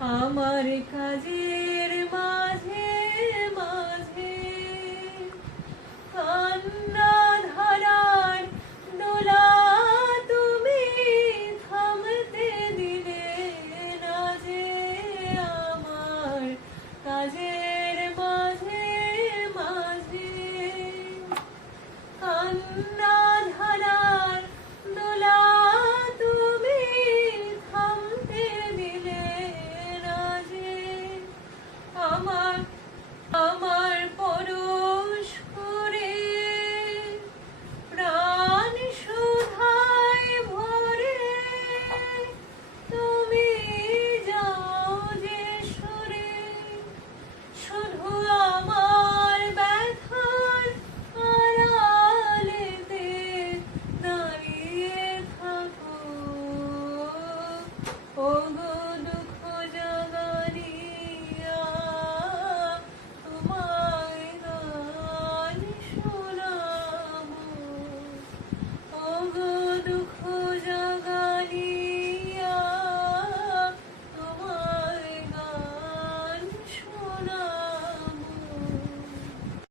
আমার কাজের মাঝে মাঝে কান্না ধারার দোলা তুমি থামতে দিলে না যে। আমার কাজের মাঝে মাঝে কান্না ধারার দোলা তুমি থামতে দিলে না যে। আমার